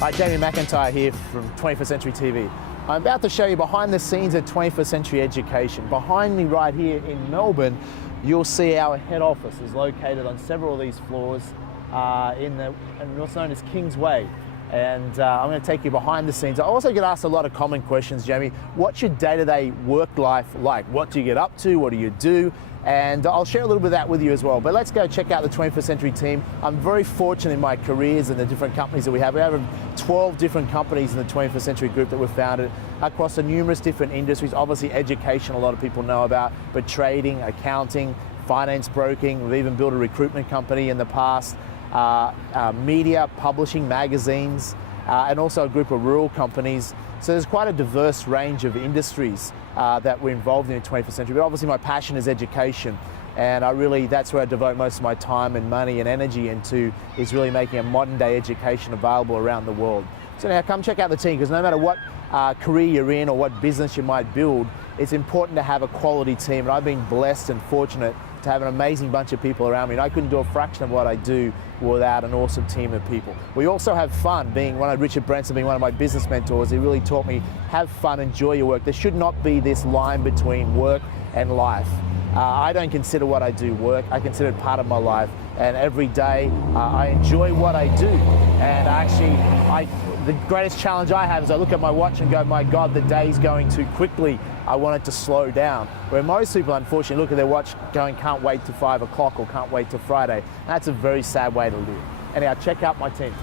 Hi, Jamie McIntyre here from 21st Century TV. I'm about to show you behind the scenes at 21st Century Education. Behind me right here in Melbourne, you'll see our head office is located on several of these floors in what's known as Kingsway. And I'm going to take you behind the scenes. I also get asked a lot of common questions, Jamie. What's your day-to-day work life like? What do you get up to? What do you do? And I'll share a little bit of that with you as well. But let's go check out the 21st Century team. I'm very fortunate in my careers and the different companies that we have. We have 12 different companies in the 21st Century Group that we've founded across numerous different industries. Obviously education, a lot of people know about, but trading, accounting, finance broking. We've even built a recruitment company in the past. Media, publishing, magazines, and also a group of rural companies. So there's quite a diverse range of industries that we're involved in the 21st century. But obviously my passion is education, and that's where I devote most of my time and money and energy into, is really making a modern day education available around the world. So now come check out the team, because no matter what career you're in or what business you might build, it's important to have a quality team. And I've been blessed and fortunate to have an amazing bunch of people around me, and I couldn't do a fraction of what I do without an awesome team of people. We also have fun. Richard Branson being one of my business mentors, he really taught me, have fun, enjoy your work. There should not be this line between work and life. I don't consider what I do work. I consider it part of my life, and every day I enjoy what I do. And actually, the greatest challenge I have is I look at my watch and go, my God, the day's going too quickly. I want it to slow down. Where most people, unfortunately, look at their watch going, can't wait to 5 o'clock or can't wait to Friday. And that's a very sad way to live. Anyhow, check out my team.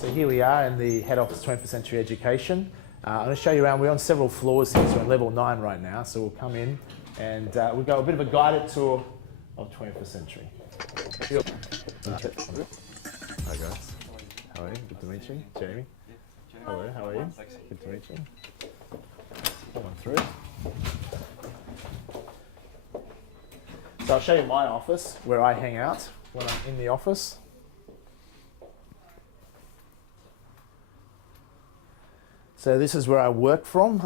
So here we are in the head office, 21st Century Education. I'm going to show you around. We're on several floors here, so we're on level 9 right now. So we'll come in and we'll go a bit of a guided tour of 21st Century. Hi guys. How are you? Good to meet you. Jamie. Hello, how are you? Good to meet you. Come on through. So I'll show you my office, where I hang out when I'm in the office. So this is where I work from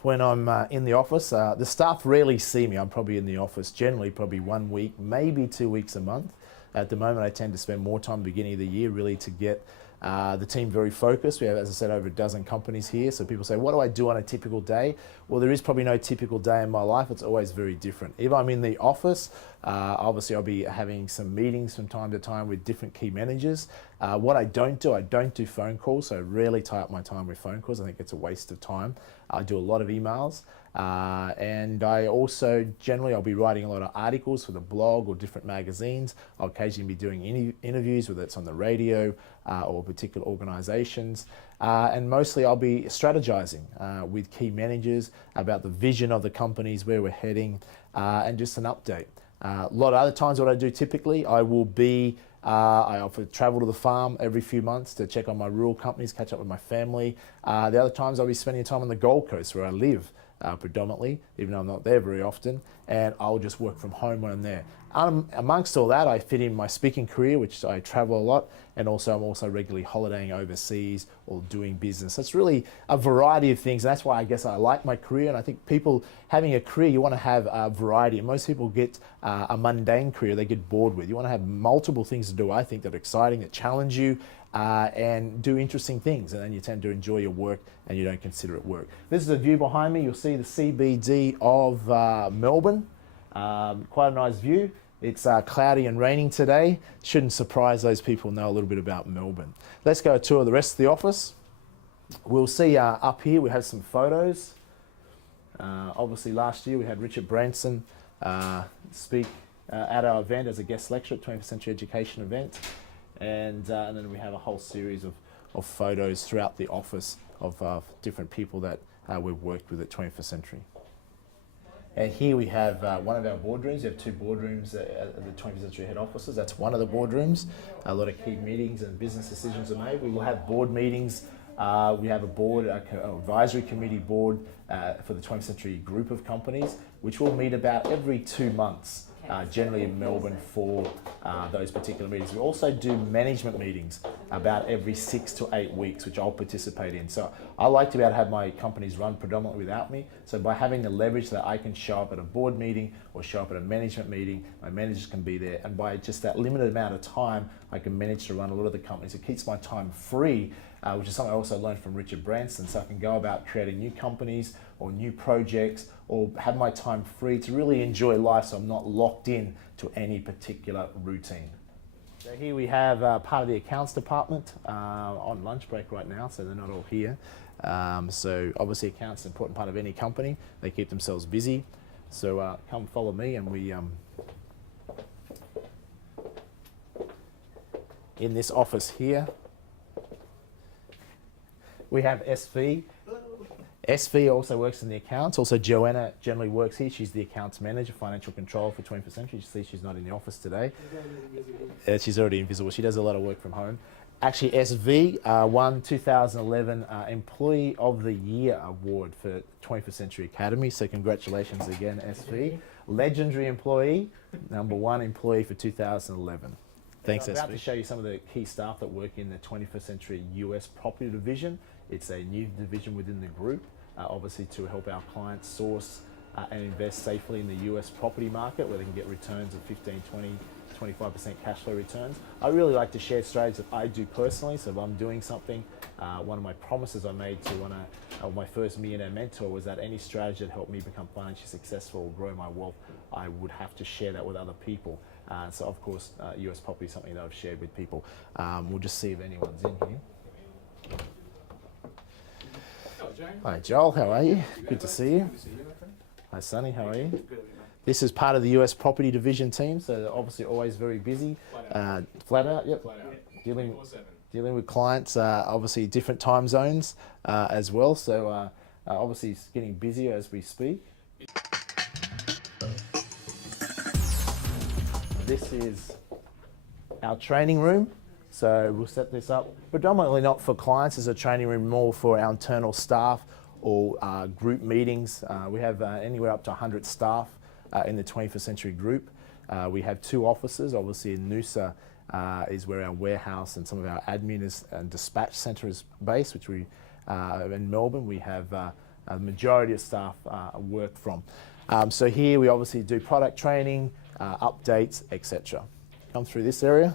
when I'm in the office. The staff rarely see me. I'm probably in the office generally probably 1 week, maybe 2 weeks a month. At the moment, I tend to spend more time at the beginning of the year really to get the team very focused. We have, as I said, over a dozen companies here. So people say, what do I do on a typical day? Well, there is probably no typical day in my life. It's always very different. If I'm in the office, obviously I'll be having some meetings from time to time with different key managers. What I don't do phone calls, so I rarely tie up my time with phone calls. I think it's a waste of time. I do a lot of emails. And I also, generally, I'll be writing a lot of articles for the blog or different magazines. I'll occasionally be doing interviews, whether it's on the radio or particular organizations. And mostly I'll be strategizing with key managers about the vision of the companies, where we're heading, and just an update. A lot of other times what I do typically, I will be I often travel to the farm every few months to check on my rural companies, catch up with my family. The other times I'll be spending time on the Gold Coast, where I live predominantly, even though I'm not there very often, and I'll just work from home when I'm there. Amongst all that, I fit in my speaking career, which I travel a lot, and also I'm also regularly holidaying overseas or doing business. So it's really a variety of things, and that's why I guess I like my career. And I think people having a career, you want to have a variety. And most people get a mundane career they get bored with. You want to have multiple things to do, I think, that are exciting, that challenge you, and do interesting things, and then you tend to enjoy your work and you don't consider it work. This is a view behind me. You'll see the CBD of Melbourne. Quite a nice view. It's cloudy and raining today. Shouldn't surprise those people who know a little bit about Melbourne. Let's go tour the rest of the office. We'll see up here we have some photos. Obviously last year we had Richard Branson speak at our event as a guest lecturer at 21st Century Education event. And then we have a whole series of photos throughout the office of different people that we've worked with at 21st Century. And here we have one of our boardrooms. We have 2 boardrooms at the 21st Century head offices. That's one of the boardrooms. A lot of key meetings and business decisions are made. We will have board meetings. We have a board, an advisory committee board for the 21st Century group of companies, which will meet about every 2 months. generally in Melbourne for those particular meetings. We also do management meetings about every 6 to 8 weeks, which I'll participate in. So I like to be able to have my companies run predominantly without me. So by having the leverage that I can show up at a board meeting or show up at a management meeting, my managers can be there, and by just that limited amount of time, I can manage to run a lot of the companies. It keeps my time free, which is something I also learned from Richard Branson. So I can go about creating new companies or new projects, or have my time free to really enjoy life, so I'm not locked in to any particular routine. So here we have part of the accounts department on lunch break right now, so they're not all here. So obviously accounts are an important part of any company. They keep themselves busy. So come follow me, and we in this office here we have SV. SV also works in the accounts. Also, Joanna generally works here. She's the accounts manager, financial control for 21st Century. You see she's not in the office today. She's already invisible. She does a lot of work from home. Actually, SV won 2011 Employee of the Year award for 21st Century Academy. So congratulations again, SV. Legendary employee, #1 employee for 2011. Thanks, SV. I'm about to show you some of the key staff that work in the 21st Century US Property Division. It's a new division within the group, obviously to help our clients source and invest safely in the US property market, where they can get returns of 15, 20, 25% cash flow returns. I really like to share strategies that I do personally. So if I'm doing something, one of my promises I made to my first millionaire mentor was that any strategy that helped me become financially successful or grow my wealth, I would have to share that with other people. So of course, US property is something that I've shared with people. We'll just see if anyone's in here. Hi Joel, how are you? Good to see you. Hi Sonny, how are you? This is part of the US Property Division team, so they're obviously always very busy. Flat out, yep. Dealing with clients, obviously different time zones as well, so obviously it's getting busier as we speak. This is our training room. So we'll set this up predominantly not for clients as a training room, more for our internal staff or group meetings. We have anywhere up to 100 staff in the 21st Century group. We have 2 offices. Obviously in Noosa is where our warehouse and some of our admin and dispatch centre is based, which we in Melbourne we have a majority of staff work from. So here we obviously do product training, updates, etc. Come through this area.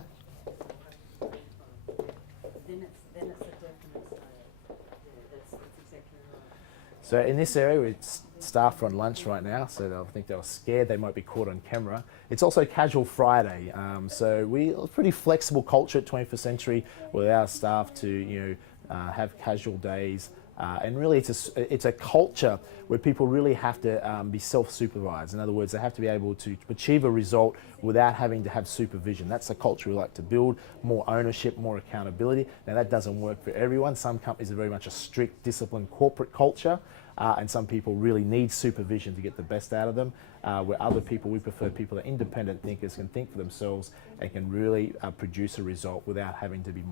So in this area, it's staff are on lunch right now, so they'll think they were scared they might be caught on camera. It's also Casual Friday, so we're a pretty flexible culture at 21st Century with our staff to have casual days. And really it's a culture where people really have to be self-supervised. In other words, they have to be able to achieve a result without having to have supervision. That's the culture we like to build, more ownership, more accountability. Now that doesn't work for everyone. Some companies are very much a strict, disciplined corporate culture, and some people really need supervision to get the best out of them. Where other people, we prefer people that are independent thinkers, can think for themselves and can really produce a result without having to be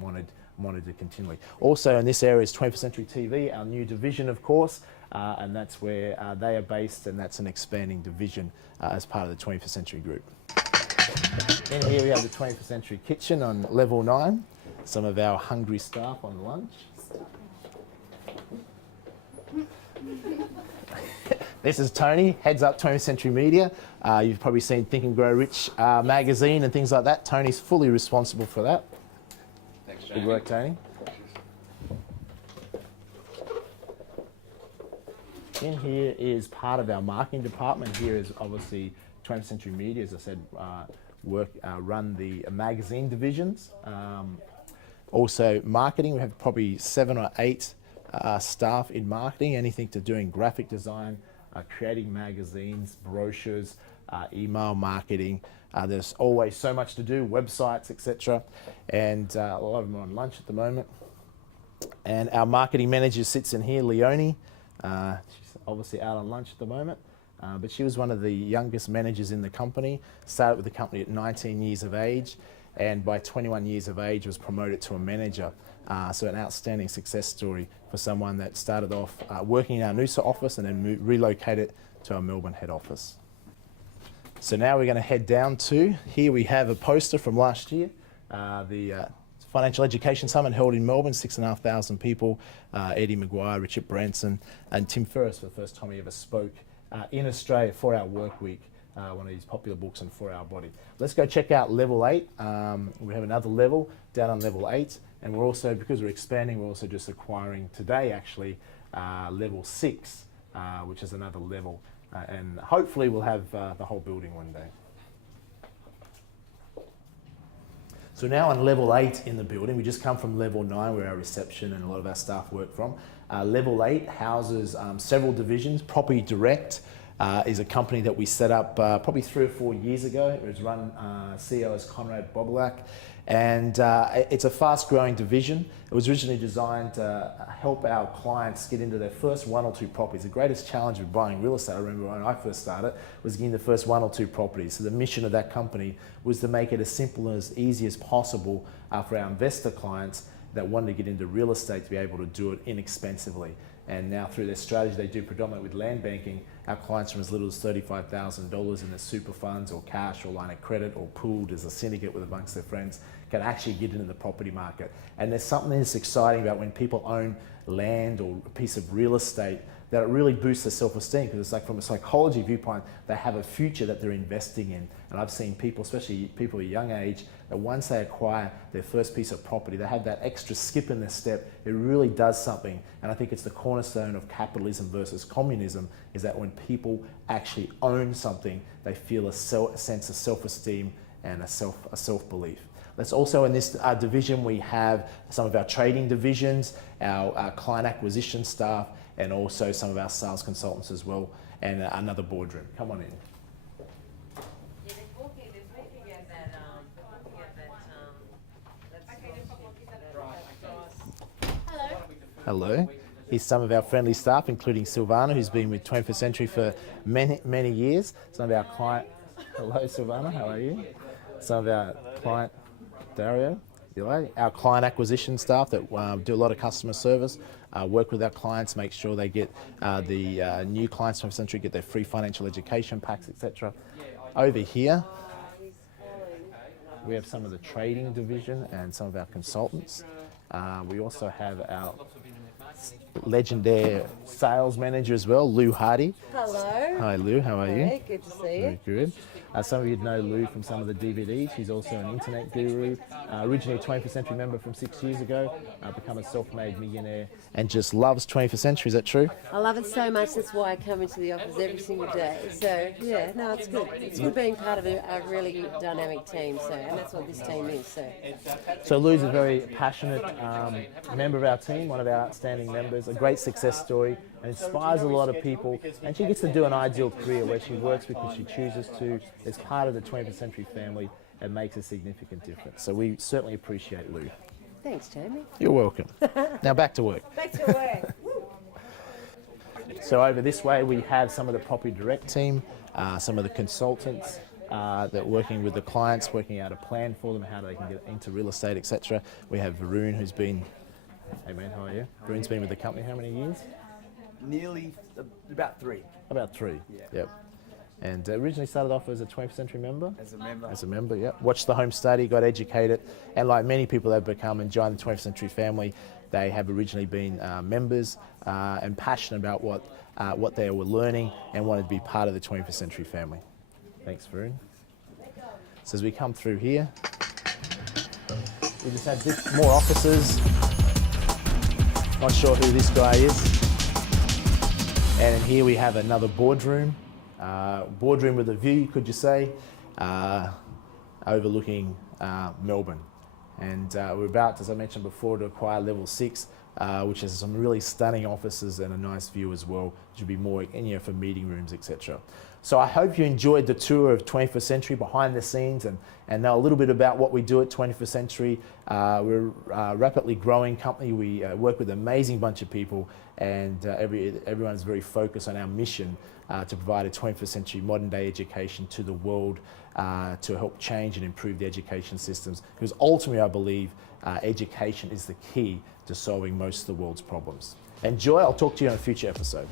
monitored continually. Also in this area is 21st Century TV, our new division of course, and that's where they are based, and that's an expanding division as part of the 21st Century group. In here we have the 21st Century kitchen on level 9, some of our hungry staff on lunch. This is Tony, heads up 20th Century Media. You've probably seen Think and Grow Rich magazine and things like that. Tony's fully responsible for that. Thanks, Jamie. Good work, Tony. In here is part of our marketing department. Here is obviously 20th Century Media, as I said, run the magazine divisions. Also marketing, we have probably 7 or 8 staff in marketing, anything to doing graphic design, creating magazines, brochures, email marketing. There's always so much to do, websites, etc. And a lot of them are on lunch at the moment. And our marketing manager sits in here, Leonie. She's obviously out on lunch at the moment, but she was one of the youngest managers in the company. Started with the company at 19 years of age, and by 21 years of age was promoted to a manager. So an outstanding success story for someone that started off working in our Noosa office and then relocated to our Melbourne head office. So now we're going to head down to, here we have a poster from last year, the Financial Education Summit held in Melbourne, 6,500 people, Eddie Maguire, Richard Branson and Tim Ferriss for the first time he ever spoke in Australia, 4-Hour Work Week, one of these popular books on 4-Hour Body. Let's go check out level 8. We have another level down on level 8, and we're also, because we're expanding, we're also just acquiring today actually level 6, which is another level, and hopefully we'll have the whole building one day. So now on level 8 in the building, we just come from level 9 where our reception and a lot of our staff work from. Level 8 houses several divisions. Property Direct is a company that we set up probably 3 or 4 years ago. It was run, CEO is Conrad Bobolak, and it's a fast growing division. It was originally designed to help our clients get into their first 1 or 2 properties. The greatest challenge with buying real estate, I remember when I first started, was getting the first 1 or 2 properties. So the mission of that company was to make it as simple and as easy as possible for our investor clients that wanted to get into real estate to be able to do it inexpensively. And now through their strategy they do predominantly with land banking, our clients from as little as $35,000 in their super funds or cash or line of credit or pooled as a syndicate with amongst their friends can actually get into the property market. And there's something that's exciting about when people own land or a piece of real estate, that it really boosts their self-esteem, because it's like from a psychology viewpoint, they have a future that they're investing in. And I've seen people, especially people at a young age, that once they acquire their first piece of property, they have that extra skip in their step. It really does something. And I think it's the cornerstone of capitalism versus communism, is that when people actually own something, they feel a sense of self-esteem and a self-belief. Let's also, in this division, we have some of our trading divisions, our client acquisition staff, and also some of our sales consultants as well, and another boardroom. Come on in. Hello. Here's some of our friendly staff, including Silvana, who's been with 21st Century for many years. Some of our client, hello Silvana, how are you? Some of our client, Dario, our client acquisition staff that do a lot of customer service, work with our clients, make sure they get the new clients from Century get their free financial education packs, etc. Over here, we have some of the trading division and some of our consultants. We also have our legendary sales manager as well, Lou Hardy. Hello. Hi Lou, how are you? Hey, good to see you. Very good. Some of you know Lou from some of the DVDs. She's also an internet guru. Originally a 21st Century member from 6 years ago, become a self-made millionaire and just loves 21st Century. Is that true? I love it so much, that's why I come into the office every single day. So yeah, no, it's good. It's good being part of a really good dynamic team, so, and that's what this team is. So Lou's a very passionate member of our team, one of our outstanding members, a great success story, and inspires a lot of people, and she gets to do an ideal career where she works because she chooses to, as part of the 21st Century family, and makes a significant difference. So we certainly appreciate Lou. Thanks, Jamie. You're welcome. Now back to work. Back to work. So over this way we have some of the Property Direct team, some of the consultants that are working with the clients, working out a plan for them, how they can get into real estate, etc. We have Varun, who's been, hey man, how are you? Varun's been with the company how many years? Nearly about 3. About 3. Yeah. Yep. And originally started off as a 21st Century member. As a member. As a member, yeah. Watched the home study, got educated, and like many people that have become and joined the 21st Century family, they have originally been members and passionate about what they were learning and wanted to be part of the 21st Century family. Thanks, Varun. So as we come through here, we just have more offices. Not sure who this guy is. And in here we have another boardroom. Boardroom with a view, could you say, overlooking Melbourne. And we're about, as I mentioned before, to acquire level 6, which has some really stunning offices and a nice view as well, which would be more for meeting rooms, etc. So I hope you enjoyed the tour of 21st Century behind the scenes and know a little bit about what we do at 21st Century. We're a rapidly growing company. We work with an amazing bunch of people, and everyone's very focused on our mission to provide a 21st century modern day education to the world, to help change and improve the education systems. Because ultimately I believe education is the key to solving most of the world's problems. Enjoy, I'll talk to you on a future episode.